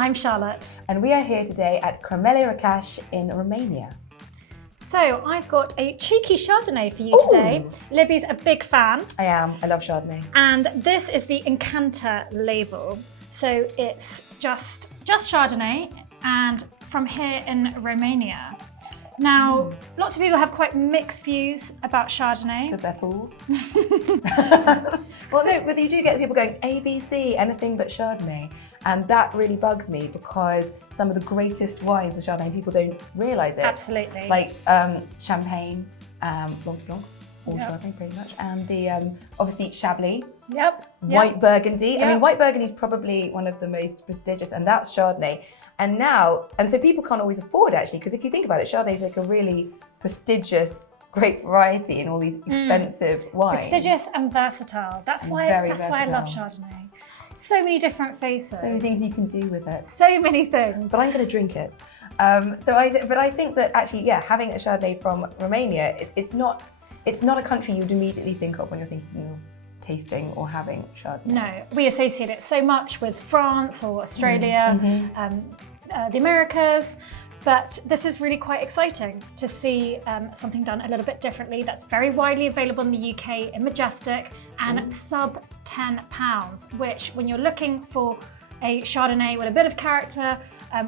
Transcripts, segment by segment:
I'm Charlotte. And we are here today at Cramele Recas in Romania. So I've got a cheeky Chardonnay for you today. Libby's a big fan. I am. I love Chardonnay. And this is the Incanta label. So it's just Chardonnay, and from here in Romania. Now, lots of people have quite mixed views about Chardonnay. Because they're fools. Well, no, but you do get people going, ABC, anything but Chardonnay. And that really bugs me because some of the greatest wines are Chardonnay, people don't realise it. Absolutely. Like Champagne, Blanc de Blanc, all Chardonnay pretty much. And the, obviously, Chablis. White Burgundy. Yep. I mean, White Burgundy is probably one of the most prestigious, and that's Chardonnay. And so people can't always afford actually, because if you think about it, Chardonnay is like a really prestigious, great variety in all these expensive wines. Prestigious and versatile. That's why I love Chardonnay. So many different faces. So many things you can do with it. So many things. But I'm going to drink it. But I think that actually, having a Chardonnay from Romania, it's not a country you'd immediately think of when you're thinking of tasting or having Chardonnay. No, we associate it so much with France or Australia, the Americas, but this is really quite exciting to see something done a little bit differently. That's very widely available in the UK in Majestic and sub £10, which when you're looking for a Chardonnay with a bit of character,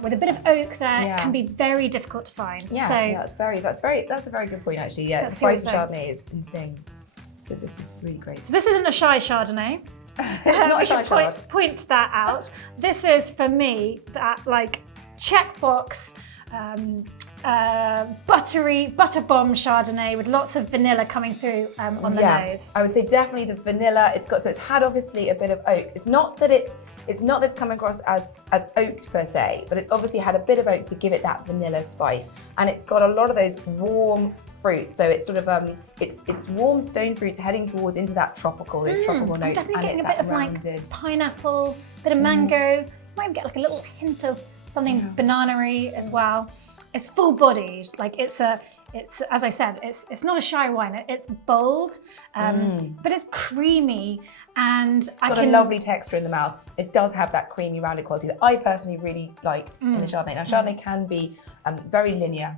with a bit of oak there, can be very difficult to find. That's a very good point actually. Yeah, the price of Chardonnay is insane. So this is really great. So this isn't a shy Chardonnay. It's not a shy should point that out. This is for me that like checkbox, buttery butter bomb Chardonnay with lots of vanilla coming through on the nose. I would say definitely the vanilla. It's had obviously a bit of oak. It's not that it's come across as oaked per se, but it's obviously had a bit of oak to give it that vanilla spice, and it's got a lot of those warm fruits. So it's sort of it's warm stone fruits heading towards into that tropical notes. I'm definitely getting a bit of rounded, like pineapple, bit of mango. Might even get like a little hint of something banana-y as well. It's full-bodied, like it's as I said, it's not a shy wine. It's bold, but it's creamy, and it's got a lovely texture in the mouth. It does have that creamy, rounded quality that I personally really like in a Chardonnay. Now, Chardonnay can be very linear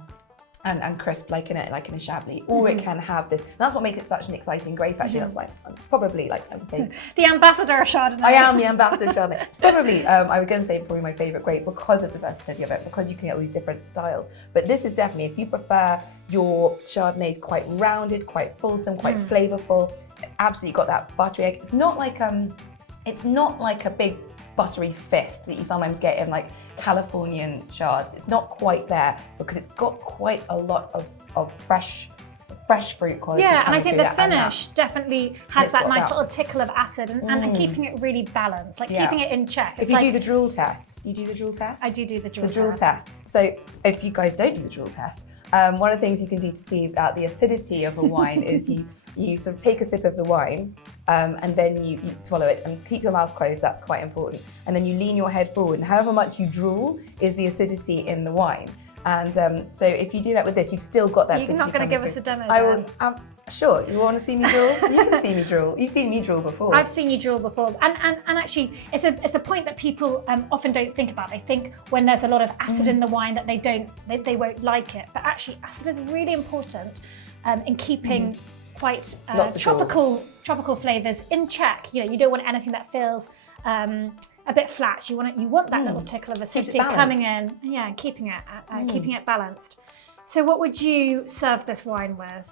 and crisp, like in a Chablis, or it can have this. That's what makes it such an exciting grape. Actually, that's why it's probably like I would say the ambassador of Chardonnay. I am the ambassador of Chardonnay. It's probably I was going to say probably my favourite grape because of the versatility of it, because you can get all these different styles. But this is definitely, if you prefer your Chardonnays quite rounded, quite fulsome, quite flavourful, it's absolutely got that buttery egg. It's not like a big buttery fist that you sometimes get in like Californian Chards. It's not quite there because it's got quite a lot of fresh fruit quality. Yeah, and I think the finish definitely has that nice little tickle of acid and keeping it really balanced, like keeping it in check. If you do the drool test, I do the drool test. So if you guys don't do the drool test, one of the things you can do to see about the acidity of a wine is you sort of take a sip of the wine and then you swallow it and keep your mouth closed. That's quite important. And then you lean your head forward, and however much you drool is the acidity in the wine. And so if you do that with this, you've still got that. You're not going to give us a demo. I will. Sure. You want to see me drool? You can see me drool. You've seen me drool before. I've seen you drool before, and actually, it's a point that people often don't think about. They think when there's a lot of acid in the wine that they won't like it, but actually, acid is really important in keeping quite tropical flavours in check. You know, you don't want anything that feels a bit flat. You want that little tickle of acidity coming in, and keeping it balanced. So, what would you serve this wine with?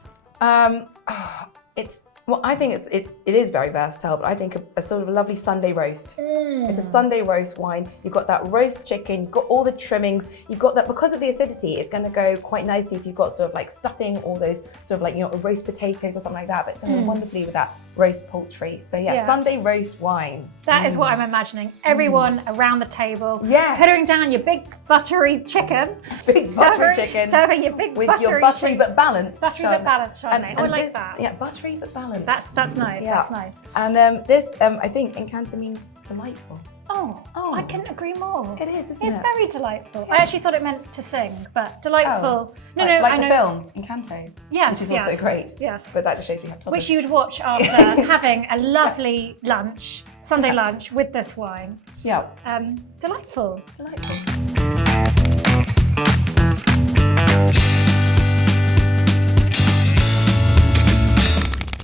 I think it is very versatile, but I think a sort of a lovely Sunday roast. It's a Sunday roast wine. You've got that roast chicken, you've got all the trimmings, you've got that, because of the acidity, it's going to go quite nicely if you've got sort of like stuffing or those sort of like, a roast potatoes or something like that, but it's going to go wonderfully with that roast poultry. So Sunday roast wine. That is what I'm imagining. Everyone around the table, putting down your big buttery chicken. Serving your big with buttery your buttery but balanced. Buttery but balanced Chardonnay. I like that. Yeah, buttery but balanced. balance. That's nice. Yeah. That's nice. And this, I think, Incanta means delightful. Oh, I couldn't agree more. It is, isn't It's it? very delightful. I actually thought it meant to sing, but delightful. No, I like know. the film Encanto, Yes, which is yes, also great. yes. But that just shows we have toddlers. Which you would watch after having a lovely lunch, Sunday lunch with this wine. Yeah. Delightful. Delightful.